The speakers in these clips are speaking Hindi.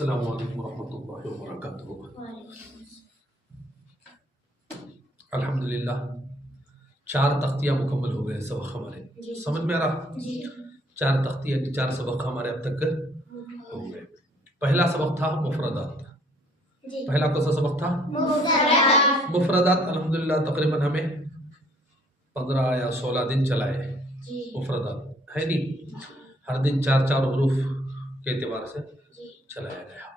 अस्सलामु अलैकुम रहमतुल्लाहि व बरकातुहू। अल्हम्दुलिल्लाह 4 तख्तियाँ मुकम्मल हो गए सबक हमारे, समझ में आ रहा? 4 तख्तियाँ 4 सबक हमारे अब तक हो गए। पहला सबक था मुफरदात। पहला कौन सा सबक था? मुफरदात। अल्हम्दुलिल्लाह तकरीबन हमें 15 या 16 दिन चलाए मुफरदात, है नहीं? हर दिन 4-4 हरूफ के एतबार से चलाया गया।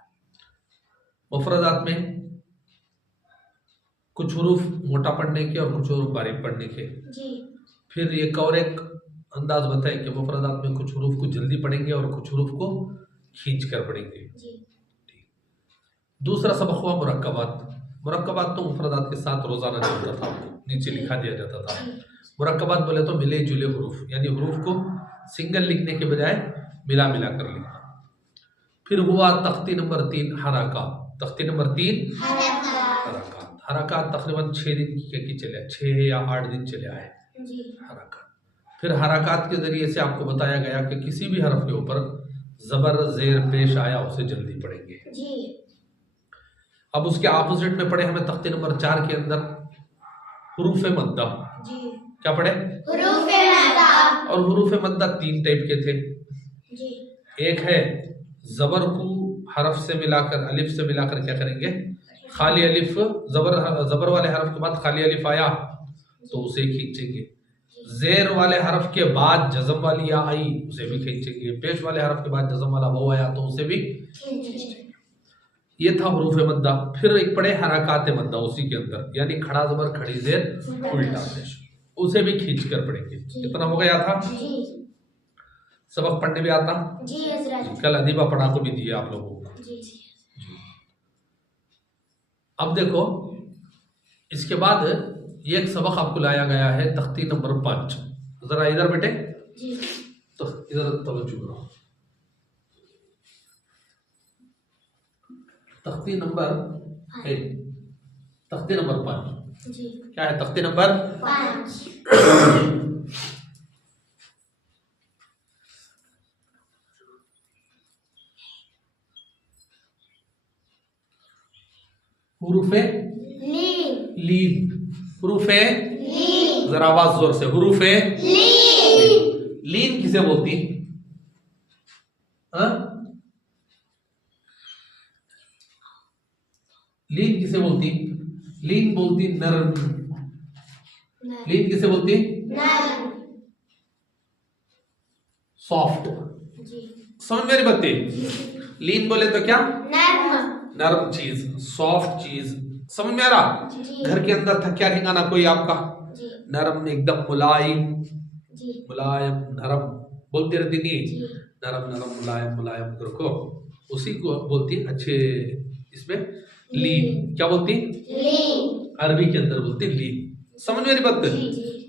मुफरदात में कुछ हरूफ मोटा पढ़ने के और कुछ हरूफ बारीक पढ़ने के। फिर एक और एक अंदाज बताए कि मुफरदात में कुछ हरूफ को जल्दी पढ़ेंगे और कुछ हरूफ को खींच कर पढ़ेंगे। दूसरा सबक हुआ मुरक्कबात। मुरक्कबात तो मुफरदात के साथ रोजाना चलता था, नीचे लिखा दिया जाता था। मुरक्कबात बोले तो मिले जुले हरूफ, यानी हरूफ को सिंगल लिखने के बजाय मिला मिला कर लिखना। फिर हुआ तख्ती नंबर 3 हरकात। तख्ती नंबर 3 हरकात। हरकात तकरीबन 6 दिन की चले, 6 या 8 दिन चले आए हरकात। फिर हरकात के जरिए से आपको बताया गया कि किसी भी हरफ के ऊपर जबर जेर पेश आया उसे जल्दी पढ़ेंगे। अब उसके ऑपोजिट में पढ़े हमें तख्ती नंबर 4 के अंदर हुरूफ मद्दा। क्या पढ़े? हुरूफ मद्दा। और हुरूफ मद्दा 3 टाइप के थे। एक है जबर को हरफ से मिलाकर, अलिफ से मिलाकर क्या करेंगे? खाली अलिफ, जबर वाले हरफ के बाद खाली अलिफ आया तो उसे खींचेंगे। जेर वाले हरफ के बाद जज़म वाली या आई उसे भी खींचेंगे। पेश वाले हरफ के बाद जज़म वाला वो आया तो उसे भी खींचेंगे। ये था हुरूफ मद्दा। फिर एक पढ़े हरकात मद्दा उसी के अंदर, यानी खड़ा जबर खड़ी जेर उल्टा पेश, उसे भी खींच कर पढ़ेंगे। कितना हो गया था? सबक पढ़ने भी आता जी। कल अदीबा पढ़ा को भी दिया आप लोगों को जी। अब देखो इसके बाद एक सबक आपको लाया गया है तख्ती नंबर 5। जरा इधर बेटे जी। तो इधर तवज्जो करो। तख्ती नंबर 1, तख्ती नंबर 5 जी। क्या है तख्ती नंबर 5? हुरूफे लीन। हुरूफे लीन, जरा आवाज जोर से। हुरूफे लीन। लीन किसे बोलती? लीन किसे बोलती? लीन बोलती नरम। लीन किसे बोलती? नरम, सॉफ्ट। समझ मेरी बत्ती? लीन बोले तो क्या? नरम, नरम चीज, सॉफ्ट चीज। समझ में आ रहा? घर के अंदर था क्या ठिकाना कोई आपका? नरम, एकदम मुलायम, मुलायम नरम बोलती रहती नहीं? नरम नरम मुलायम मुलायम रखो, उसी को बोलती अच्छे। इसमें लीन क्या बोलती? लीन। अरबी के अंदर बोलती लीन। समझ मेरी बात?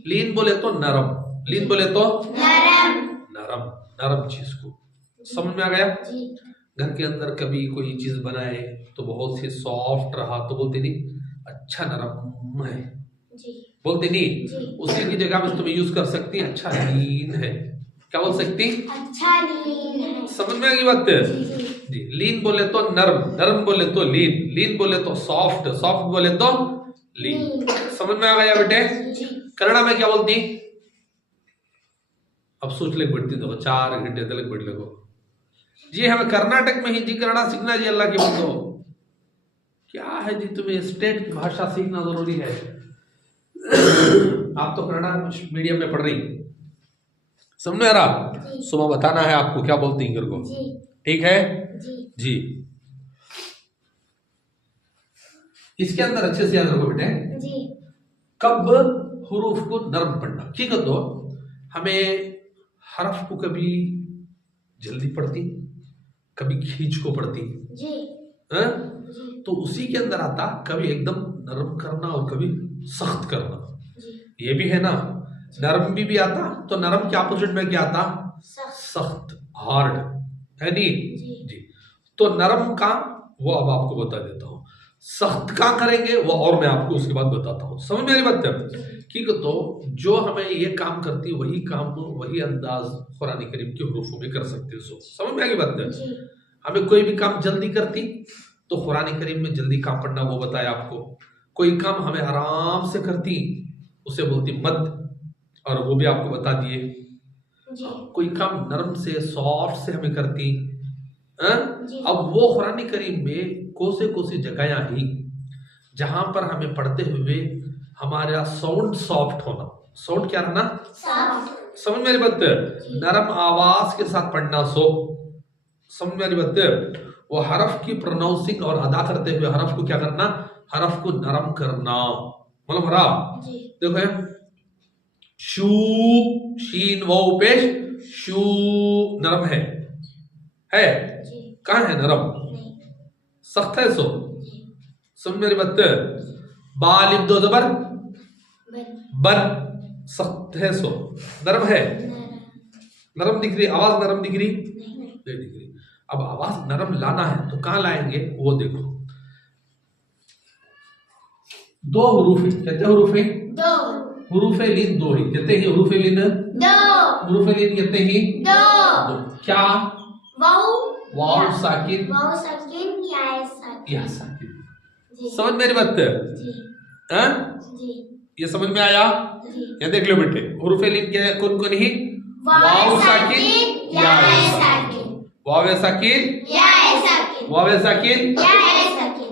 लीन बोले तो नरम, लीन बोले तो नरम, नरम नरम चीज को। समझ में आ गया? घर के अंदर कभी कोई चीज बनाए तो बहुत ही सॉफ्ट रहा तो बोलते नहीं अच्छा नरम है, बोलते नहीं? उसी की जगह में तुम्हें यूज कर सकती है अच्छा लीन है। क्या बोल सकती? अच्छा लीन है। समझ में आ गई बात जी। लीन बोले तो नरम, नरम बोले तो लीन, लीन बोले तो सॉफ्ट, सॉफ्ट बोले तो लीन। समझ में आ गया बेटे? कन्नड़ा में क्या बोलती? अब सोच ले बैठती देखो 4 घंटे तक बैठ लगो जी। हमें कर्नाटक में हिंदी कन्नड़ा सीखना जी। अल्लाह के बंदो क्या है जी, तुम्हें स्टेट की भाषा सीखना जरूरी है। आप तो कन्नड़ा मीडियम में पढ़ रही, समझ में आ रहा? सुबह बताना है आपको क्या बोलती हैं को, ठीक है जी। इसके अंदर अच्छे से याद रखो बेटे, कब हुरूफ को नरम पढ़ना। ठीक है, तो हमें हरफ को कभी जल्दी पढ़ती, कभी खींच को पढ़ती जी। तो उसी के अंदर आता कभी एकदम नरम करना और कभी सख्त करना जी। ये भी है ना, नरम भी आता तो नरम के ऑपोजिट में क्या आता? सख्त, हार्ड, है नहीं जी। तो नरम का वो अब आपको बता देता हूँ, सख्त का करेंगे वो और मैं आपको उसके बाद बताता हूँ। समझ में आ रही बात है? ठीक है, तो जो हमें ये काम करती वही काम वही अंदाज कुरान करीम के हुरूफों में कर सकते हैं। समझ में आ गई बात है? हमें कोई भी काम जल्दी करती तो कुरान करीम में जल्दी काम पढ़ना वो बताया आपको। कोई काम हमें आराम से करती उसे बोलती मद, और वो भी आपको बता दिए। कोई काम नरम से सॉफ्ट से हमें करती अब वो कुरान करीम में कोसे जगह ही जहां पर हमें पढ़ते हुए हमारा साउंड सॉफ्ट होना। साउंड क्या रहना? समझ मेरी बात? नरम आवाज के साथ पढ़ना। समझ मेरी बात? वो हरफ की प्रोनाउंसिंग और अदा करते हुए हरफ को क्या करना? हरफ को नरम करना। मतलब हरा देखो है शू, शीन वाव पेश, शू नरम है कहाँ है नरम? सख्त है। समझ मेरी बात? बालिब दो जबर बन, सख्त है नरम है। नरम दिख रही आवाज? नरम दिख रही? नहीं दिख रही। अब आवाज नरम लाना है तो कहां लाएंगे वो देखो। दो हुरूफ कहते हुरूफ लीन दो ही कहते हैं। हुरूफ लीन कहते हैं दो। क्या? वाव साकिन या साकिन। समझ मेरी बात? ये समझ में आया? ये देख लो बेटे, हुरूफ लीन क्या कौन ही? वाव साकिन या साकिन, वाव साकिन या साकिन, वाव साकिन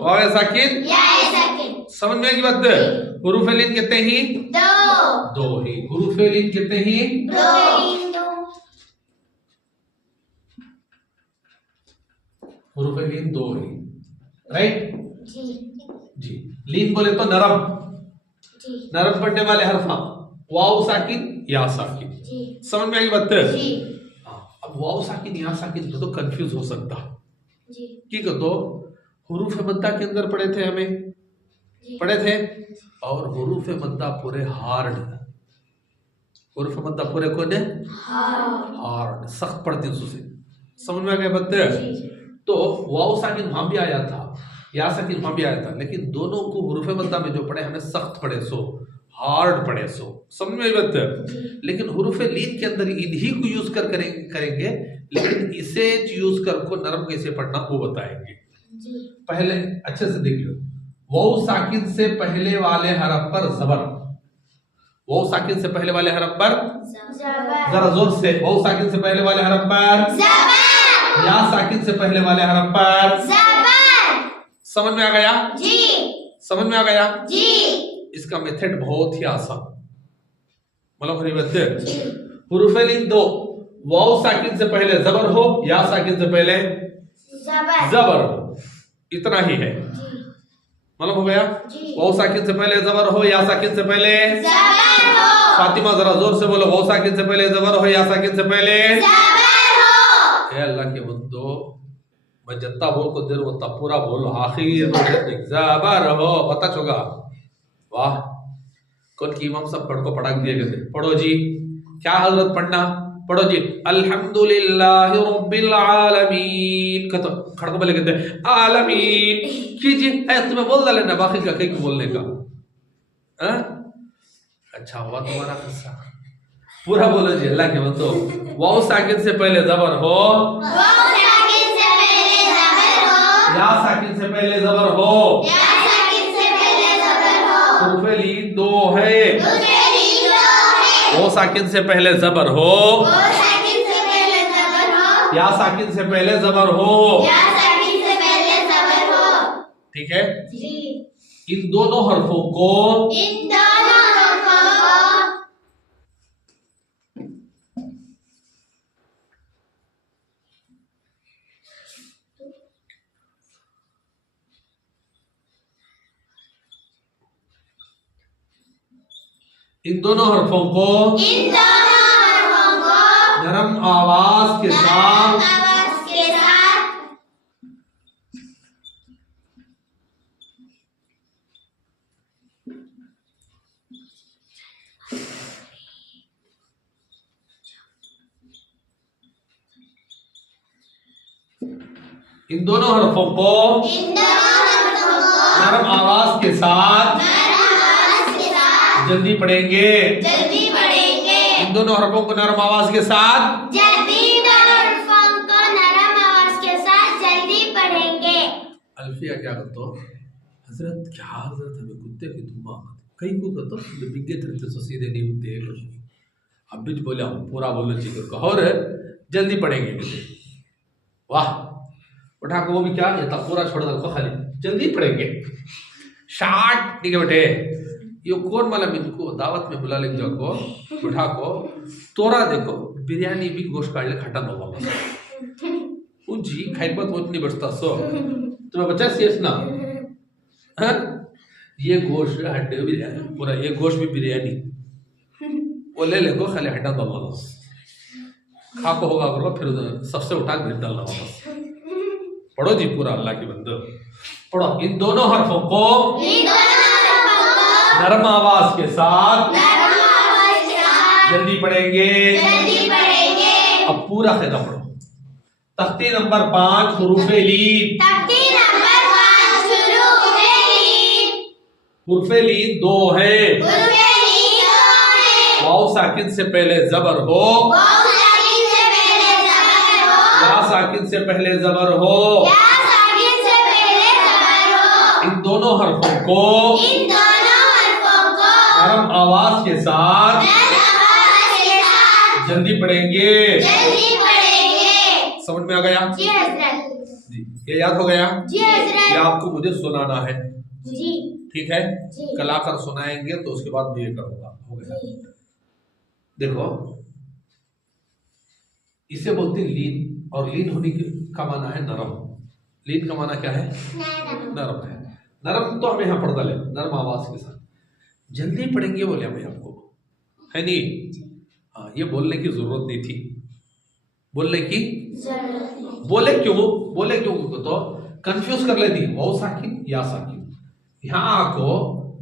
वाव साकिन या साकिन। समझ में आएगी बात? हुरूफ लीन कहते हैं दो ही। हुरूफ लीन कहते हैं हुरूफ लीन दो ही। राइट जी। लीन बोले तो नरम पढ़ने वाले हरफ वाव साकिन या साकिन। समझ में आएगी बात? अब वाव साकिन या साकिन तो कंफ्यूज हो सकता कि तो हुरूफ मद्दा के अंदर पढ़े थे हमें पढ़े थे, और हुरूफ मद्दा पूरे हार्ड। हुरूफ मद्दा पूरे कौन है? हार्ड, सख्त पढ़ते हैं उसे। समझ में आ गया बात? तो वाव साकिन वहां भी आया था, या साकिन वहां भी आया था, लेकिन दोनों को हुरूफ मद्दा में जो पढ़े हमने सख्त पढ़े हार्ड पढ़े। समझ में आई बात? लेकिन हुरूफ लीन के अंदर इन्हीं को यूज करेंगे, लेकिन इसे यूज कर को नरम कैसे पढ़ना वो बताएंगे। पहले अच्छे से देख लो, वाव साकिन से पहले वाले हरफ पर जबर। वाव साकिन से पहले वाले हरफ पर जरा जोर से। वाव साकिन से पहले वाले हरफ पर जबर, या साकिन से पहले वाले हरफ पर जबर। समझ में आ गया जी? समझ में आ गया जी? इसका मेथड बहुत ही आसान। मतलब हुरूफ लीन दो, वाव साकिन से पहले जबर हो, या साकिन से पहले जबर हो, इतना ही है। मतलब हो गया? वाव साकिन से पहले जबर हो, या साकिन से पहले जबर हो। फातिमा जरा जोर से बोलो, वाव साकिन से पहले जबर हो, या साकिन से पहले जबर हो। ए अल्लाह के बंदो, मैं जितना बोल को देर उतना पूरा बोलो, आखिर में जबर हो पता चोगा। वाह, कौन की इमाम साहब को पढ़ा दिए गए थे। पढ़ो जी, क्या हजरत पढ़ना? पढ़ो जी, अल्हम्दुलिल्लाहि रब्बिल आलमीन। कतो खड़को बोले कहते आलमीन कीजिए। तुम्हें बोल डाले ना, बाकी का कहीं बोलने का अच्छा हुआ तुम्हारा किस्सा। पूरा बोलो जी, अल्लाह के बंदो। वाव साकिन से पहले जबर हो, या साकिन से पहले जबर हो, हुरूफ लीन दो है, वो साकिन से पहले जबर हो, या साकिन से पहले जबर हो। ठीक है? इन दोनों हरफों को नरम आवाज के साथ इन दोनों हरफों को नरम आवाज के साथ जल्दी पढ़ेंगे। इन दोनों हरफों को नरम आवाज के साथ सफिया क्या करतो हजरत क्या हजरत हमें कुत्ते की दुम्मा कई को करतो बिग्गे तरते सो सीधे नहीं होते कुछ नहीं अब भी बोले हम पूरा बोलना चाहिए को और जल्दी पढ़ेंगे बेटे वाह उठा को वो भी क्या ये पूरा छोड़ दो खाली जल्दी पढ़ेंगे शार्ट ठीक है बेटे यो कौन वाला इनको दावत में बुला लेंगे को उठा को तोरा देखो बिरयानी भी गोश्त काट ले खत्म हो वाला जी खाई बात नहीं बचता सो तुम्हें बच्चा शेष ना हाँ? ये गोश्त हड्डे बिरयानी पूरा ये गोश्त भी बिरयानी वो ले लेको खाली हड्डा डालना बस खा को होगा करो फिर सबसे उठा के डालना वापस पढ़ो जी पूरा अल्लाह की बंदो पढ़ो इन दोनों हरफों को नरम आवाज के साथ जल्दी पढ़ेंगे अब पूरा ख़िताब पढ़ो तख्ती नंबर 5 हुरूफे लीन हुरूफे लीन 2 है वाव साकिन से पहले जबर हो या साकिन से पहले जबर हो इन दोनों हरफों को नरम आवाज के साथ जल्दी पढ़ेंगे समझ में आ गया जी हज़रत जी ये याद हो गया जी हज़रत ये आपको मुझे सुनाना है जी ठीक है जी कल आकर सुनाएंगे तो उसके बाद मैं ये करूंगा हो गया देखो इसे बोलते हैं लीन और लीन होने का माना है नरम लीन का माना क्या है नरम है नरम तो हमें यहाँ पढ़ डाले नरम आवाज के साथ जल्दी पढ़ेंगे बोले हमें आपको है नहीं हाँ ये बोलने की जरूरत नहीं थी बोलने की बोले क्यों तो कंफ्यूज कर लेती वाव साकिन या साकिन यहाँ को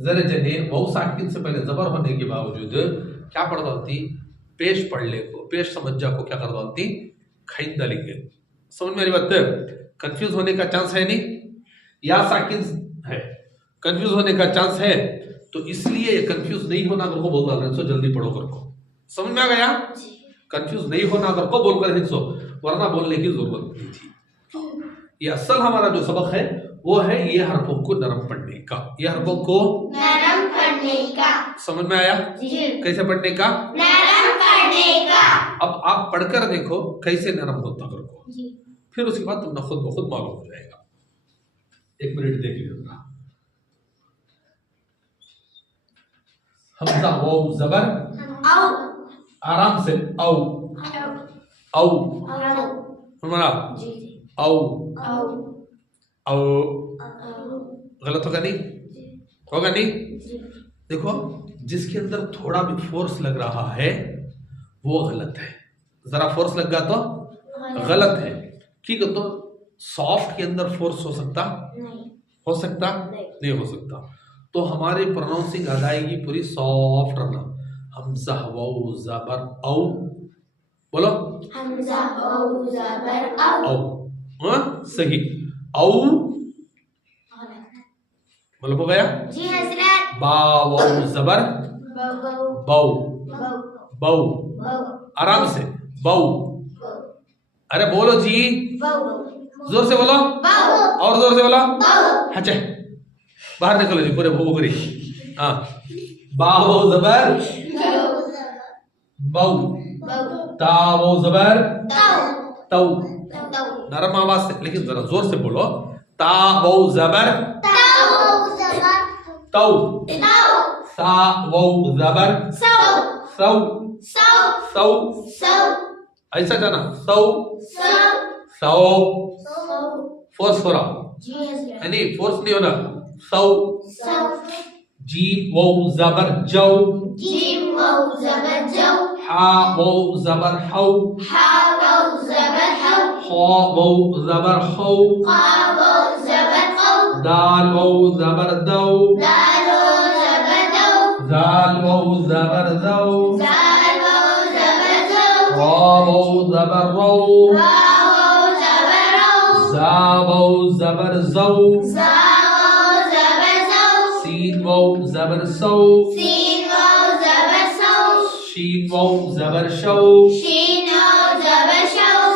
जरा जने वाव साकिन से पहले जबर होने के बावजूद क्या पढ़ डालती पेश पढ़ ले को पेश समझ जा को क्या कर डालती खरीद डालेंगे समझ मेरी बात कंफ्यूज होने का चांस है नहीं या साकिन है कंफ्यूज होने का चांस है तो इसलिए कंफ्यूज नहीं होना अगर को बोल डाल रहे जल्दी पढ़ो कर को समझ में आ गया कंफ्यूज नहीं होना अगर को बोलकर हिस्सो वरना बोलने की जरूरत नहीं थी ये असल हमारा जो सबक है वो है ये हरफों को नरम पढ़ने का ये हरफों को नरम पढ़ने का समझ में आया जी कैसे पढ़ने का नरम पढ़ने का अब आप पढ़कर देखो कैसे नरम होता कर को फिर उसके बाद तुमने खुद ब खुद मालूम हो जाएगा 1 मिनट देख लीजिए हमजा वाव जबर औ आराम से औ औ हमारा औ औ गलत होगा नहीं देखो जिसके अंदर थोड़ा भी फोर्स लग रहा है वो गलत है जरा फोर्स लग गया तो गलत है ठीक है तो सॉफ्ट के अंदर फोर्स हो सकता नहीं हो सकता तो हमारी प्रोनाउंसिंग अदायगी पूरी सॉफ्ट रहना हमजा वाव जबर औ बोलो हमजा वाव जबर औ हाँ सही औ बोलो हो गया जी हज़रत बा वाव जबर बौ बौ आराम से बौ अरे बोलो जी जोर से बोलो और जोर से बोलो अच्छा बाहर निकलो जी पूरे भूख रही हाँ बा वाव जबर बौ ता वाव जबर तौ नरम आवाज से लेकिन जरा जोर से बोलो ता वाव जबर तौ सा वाव जबर सौ ऐसा जाना सौ फोर्स हो रहा नहीं फोर्स नहीं होना सौ जीम वाव जबर जौ हा वाव जबर हौ खा वाव जबर हौ दाल वाव जबर दौ जाल वाव जबर दौ रा वाव जबर रौ जा वाव जबर जौ सीन वाव जबर सौ शीन वाव जबर शौ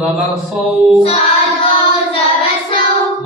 जबर सौ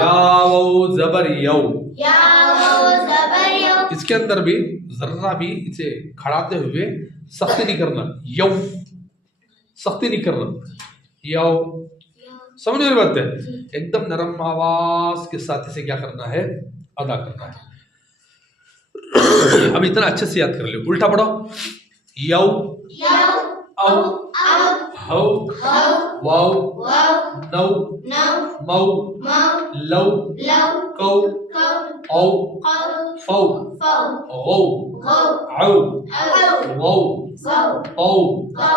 या वाउ जबर यौ या वाव जबर यौ इसके अंदर भी जर्रा भी इसे खड़ाते हुए सख्ती नहीं करना यौ सख्ती नहीं करना यौ समझ में बात है एकदम नरम आवाज के साथ इसे क्या करना है अदा करना है अब इतना अच्छे से याद कर लो उल्टा पढ़ो यौ यौ औ औ हौ हौ वाउ वाव नौ नौ मौ मौ लौ लौ कौ कौ औ कौ फौ फौ गौ गौ औ औ वौ वौ औ गौ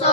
सौ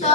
सौ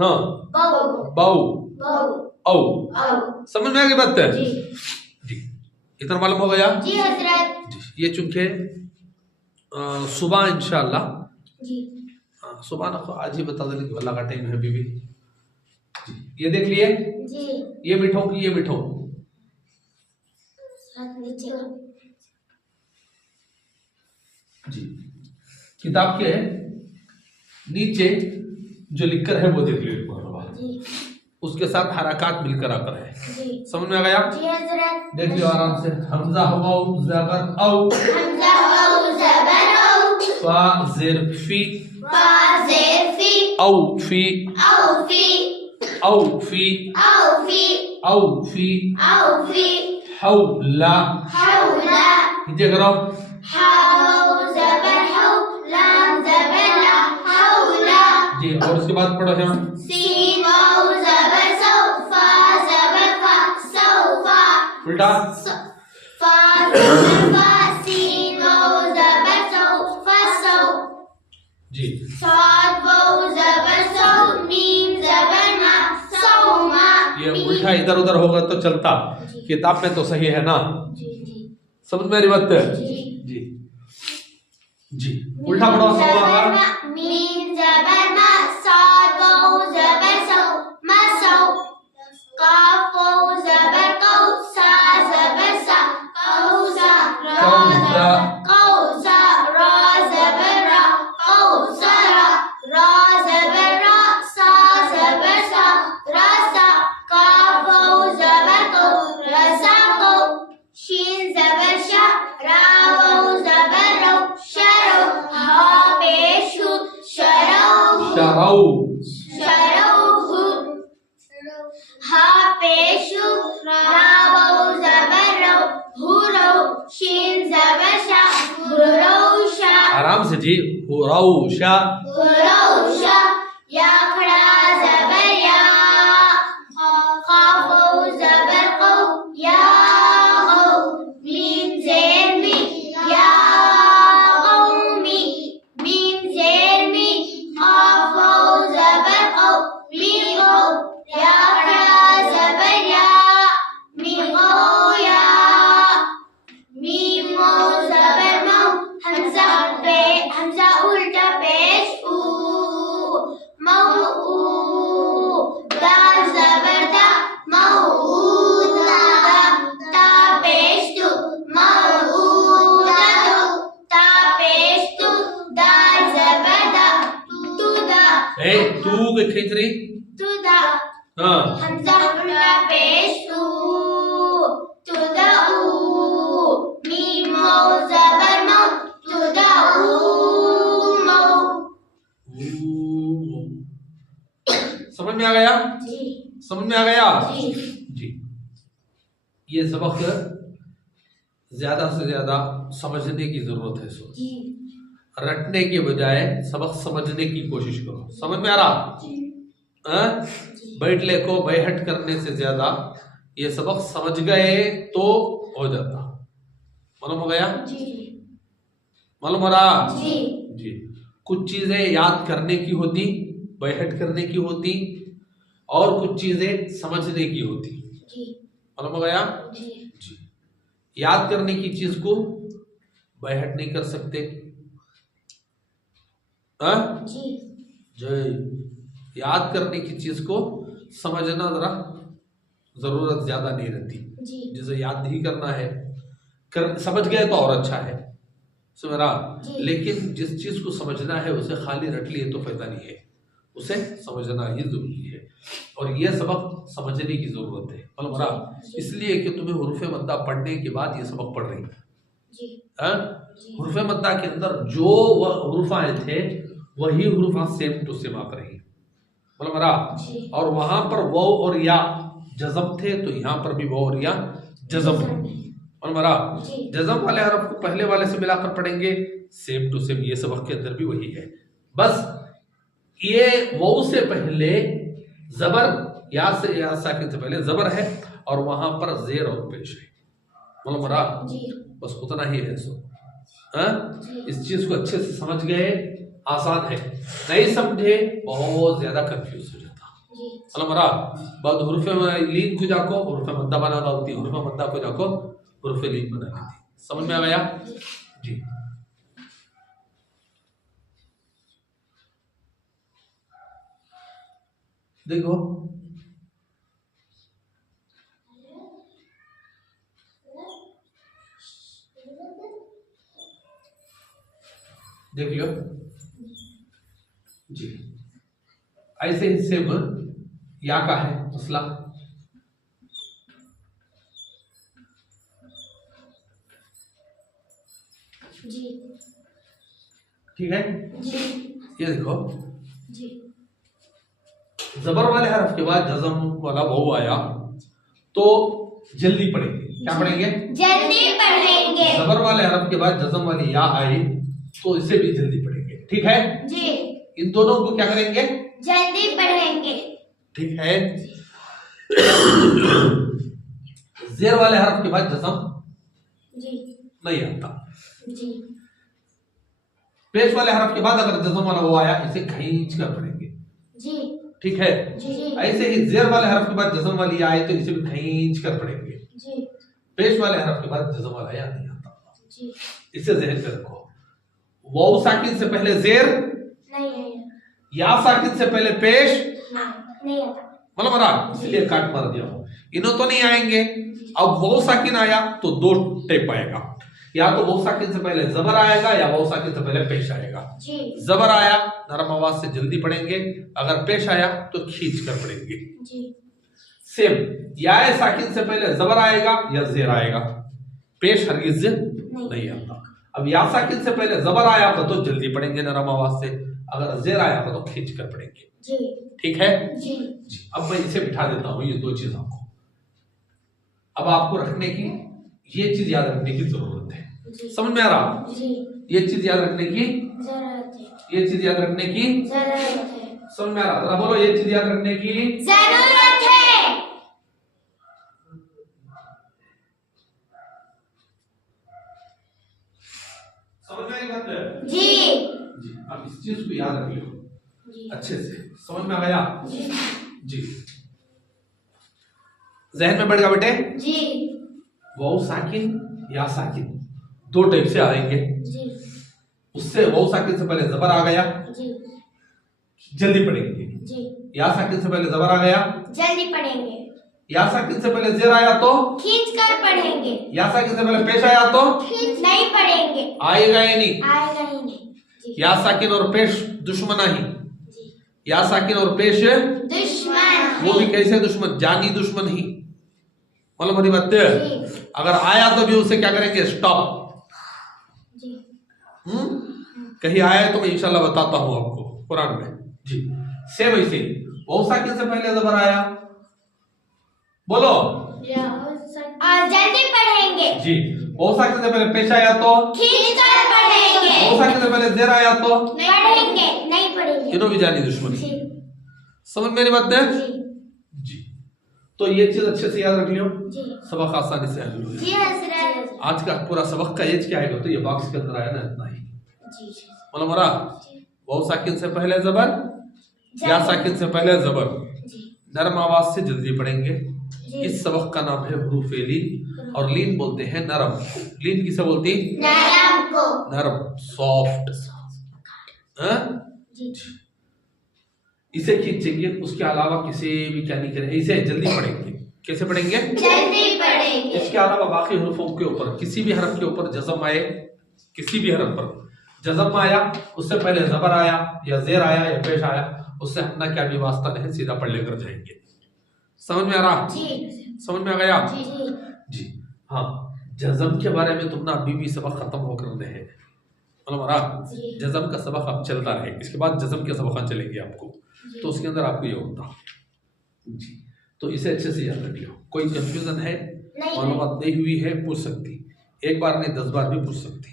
हाँ बौ बौ बौ औ औ समझ में आ गई बात है जी जी इतना मालूम हो गया जी हजरत जी ये चूंकि सुबह इंशाल्लाह जी सुबह ना आज ही बता देने वाला का टाइम है बीबी ये देख लिए जी ये मिठो की ये मिठो साथ नीचे जी किताब के नीचे जो लिखकर है वो देख लीजिए जी उसके साथ हरकत मिलकर आकर है जी समझ में आ गया जी हजरत देख लियो आराम से हमजा वाउ जबर औ हमजा वाव जबर औ फा जिर फी फा जेर फी औ फी औ फी औ फी औ फी औ फी औ फी हौला हौला नीचे करो हाउ जबर हौ लाम जबर ला हौला जी और उसके बाद पढ़ो हम सीन वाव जबर सौ फा जबर फा सौफा उल्टा फा जबर फा सीन वाव जबर सौ फा सौ जी साद वाव जबर सौ मीम जबर मा सौमा ये उल्टा इधर उधर होगा तो चलता किताब में तो सही है ना जी जी समझ मेरी बात है जी जी जी उल्टा पढ़ो सवाल मीम जबर मा साद वाव जबर सौ मा सौ काफ वाव जबर कौ सा जबर सा कौसा कौसा। कौसा रा जबर रा कौसरा रा जबर रा सा जबर सा रसा काफ वाव जबर कौ रसा कौ शीन जबर शा रा वाव जबर रौ शरो हा पेशु शरो शरौ शरौहु हा पेशु रा वाव जबर रौ हुरौ शीन जबर शा हुरौशा आराम से जी हुरौशा हुरौशा या खड़ा जबर या खाफ वाव जबर कौ या गौ मीम जेर मी या कौमी मीम जेर मी खाफ वाव जबर कौ मी गौ या खड़ा जबर या मी गौ या मीम वाव जबर मौ हमजा उल्टा पेश ऊ मौ ऊ दाल जबर दा मौऊदा ता पेश तु मौऊदा ता पेश तु दाल जबर दा तू दा ए तू के खींच रही तू दा हाँ हमजा उल्टा पेश ऊ तू दा ऊ ये सबक ज्यादा से ज्यादा समझने की जरूरत है। सो जी रटने के बजाय सबक समझने की कोशिश करो। समझ में आ रहा? हाँ? बैठले को बैहट करने से ज्यादा ये सबक समझ गए तो हो जाता। मालूम हो गया? जी मालूम हो रहा? जी जी। कुछ चीजें याद करने की होती, बैहट करने की होती, और कुछ चीजें समझने की होती। जी मालूम हो गया? जी जी। याद करने की चीज को बैहट नहीं कर सकते। हाँ? जी जय। याद करने की चीज को समझना जरा जरूरत ज्यादा नहीं रहती। जी जिसे याद नहीं करना है, समझ गए तो और अच्छा है। समझा? जी। लेकिन जिस चीज को समझना है उसे खाली रट लिए तो फायदा नहीं है, उसे समझना ही जरूरी है। और यह सबक समझने की जरूरत है। मालूम रहा? इसलिए कि तुम्हें हुरूफ मद्दा पढ़ने के बाद ये सबक पढ़ रही है। जी हुरूफ मद्दा के अंदर जो हुरूफ आए थे वही हुरूफ सेम टू सेम आप रही। मालूम रहा? जी और वहां पर वो और या जज़म थे तो यहाँ पर भी वो और या जज़म है। मालूम रहा? जी जज़म वाले हरफ को पहले वाले से मिलाकर पढ़ेंगे, सेम टू सेम ये सबक के अंदर भी वही है। बस ये वाउ से पहले जबर, या से या साकिन से पहले जबर है, और वहां पर जेर और पेश है। मालूम रहा? जी बस उतना ही है। सो हाँ? जी इस चीज को अच्छे से समझ गए, आसान है। नहीं समझे बहुत ज्यादा कंफ्यूज हो जाता। जी मालूम रहा? बाद हुरूफ लीन को जाको हुरूफ मद्दा बना डालती, हुरूफ मद्दा को जाको हुरूफ लीन बना लेती। समझ में आ गया? जी। देखो देख लो जी। ऐसे हिस्से में या का है मसला। जी ठीक है? जी ये देखो, जी जबर वाले हरफ के बाद जज़म वाला वो आया तो जल्दी पढ़ेंगे। क्या पढ़ेंगे? जल्दी पढ़ेंगे। जबर वाले हरफ के बाद जज़म वाली या आई तो इसे भी जल्दी पढ़ेंगे। ठीक है? जी इन दोनों को क्या करेंगे? जल्दी पढ़ेंगे। ठीक है? जेर वाले हरफ के बाद जज़म जी नहीं आता। जी पेश वाले हरफ के बाद अगर जज़म वाला वो आया इसे खींच कर पढ़ेंगे। जी ठीक है? जी ऐसे ही जेर वाले हरफ के बाद जज़म वाली आए तो इसे भी खींच कर पढ़ेंगे। जी पेश वाले हरफ के बाद जज़म वाला या नहीं आता। जी इसे ज़हन में रखो। वाउ साकिन से पहले जेर, नहीं है या साकिन से पहले पेश, नहीं आता। मतलब मरा, इसलिए काट मार दिया। इन्हों तो नहीं आएंगे। अब वाउ साकिन आया तो दो टाइप आएगा, या तो वाउ साकिन से पहले जबर आएगा या वाउ साकिन से पहले पेश आएगा। जी जबर आया नरम आवाज से जल्दी पढ़ेंगे, अगर पेश आया तो खींच कर पढ़ेंगे। जी सेम या साकिन से पहले जबर आएगा या जेर आएगा, पेश हरगिज नहीं आता। अब या साकिन से पहले जबर आया तो जल्दी पढ़ेंगे नरम आवाज से, अगर जेर आया तो खींच कर पढ़ेंगे। जी ठीक है? जी जी। अब मैं इसे बिठा देता हूं, ये दो चीज आपको अब आपको रखने की, ये चीज याद रखने की जरूरत है। जी समझ में आ रहा? जी ये चीज याद रखने की, जरूरत है। ये चीज याद रखने की जरूरत है। समझ में आ रहा? जरा बोलो, ये चीज याद रखने की जरूरत है। समझ में आई बात? जी जी। अब इस चीज को याद रख लो जी अच्छे से। समझ में आ गया? जी जी। जहन में बढ़ गया बेटे? जी वाउ साकिन या साकिन दो टाइप से आएंगे। जी उससे वाउ साकिन से पहले जबर आ गया, जी जल्दी पढ़ेंगे। जी या साकिन से पहले जबर आ गया, जल्दी पढ़ेंगे। या साकिन से पहले जेर आया तो, खींच कर पढ़ेंगे। या साकिन से पहले पेश आया तो नहीं पढ़ेंगे। आएगा या नहीं? आएगा ही नहीं। जी या साकिन और पेश दुश्मना ही। जी या साकिन और पेश दुश्मन वो भी कैसे दुश्मन? जानी दुश्मन ही। मालूम हमारी बात? जी अगर आया तो भी उसे क्या करेंगे? स्टॉप। जी कहीं आया तो मैं इंशाल्लाह बताता हूं आपको कुरान में। जी। सेम ऐसे वाउ साकिन से पहले जबर आया, बोलो। या जल्दी पढ़ेंगे। जी। बहुत साकिन से पहले पेश आया तो खींचकर पढ़ेंगे। बहुत साकिन से पहले जेर आया तो पढ़ेंगे नहीं पढ़ेंगे। किनो भी जानी दुश्मनी। जी समझ मेरी बात है जी जी। तो ये चीज अच्छे से याद रख लियो, जी सबक आसानी से हल हो जी हजरत। आज का पूरा सबक का एज क्या आएगा तो ये बॉक्स के अंदर आया ना इतना ही। जी मतलब मरा बहुत साकिन से पहले जबर, या साकिन से पहले जबर, जी नरम आवाज से जल्दी पढ़ेंगे। जी इस सबक का नाम है हुरूफ लीन, और लीन बोलते हैं नरम। लीन किसे बोलती? नरम को। नरम, सॉफ्ट। जी इसे खींचेंगे, उसके अलावा किसी भी क्या नहीं करेंगे, इसे जल्दी पढ़ेंगे। कैसे पढ़ेंगे? जल्दी पढ़ेंगे। इसके अलावा बाकी हुरूफों के ऊपर किसी भी हरफ के ऊपर जज़म आए, किसी भी हरफ पर जज़म आया, उससे पहले जबर आया या जेर आया या पेश आया, उससे अपना क्या भी वास्ता नहीं, सीधा पढ़ लेकर जाएंगे। समझ में आ रहा? जी समझ में आ गया? जी जी जी हाँ। जज़म के बारे में तुमने अभी भी सबक खत्म होकर रहे हैं, जी। जज़म का सबक अब चलता रहे, इसके बाद जज़म के सबक चलेंगे आपको, तो उसके अंदर आपको ये होता जी। तो इसे अच्छे से याद रखिए। कोई कंफ्यूजन है, मालूमात नहीं हुई है, पूछ सकती, एक बार नहीं 10 बार भी पूछ सकती।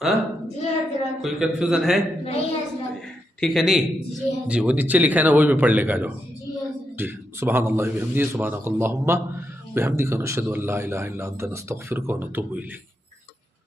हाँ जी हजरत। कोई कंफ्यूजन है? नहीं हजरत। ठीक है नहीं जी हजरत। जी। वो नीचे लिखा है ना, वो भी पढ़ लेगा जो। जी हजरत। जी। सुभान अल्लाह व बिहम्दिही, सुभानक अल्लाहुम्मा व बिहम्दिका, नशहदु अल्ला इलाहा इल्ला अंता, नस्तगफिरुका व नतूबु इलैक।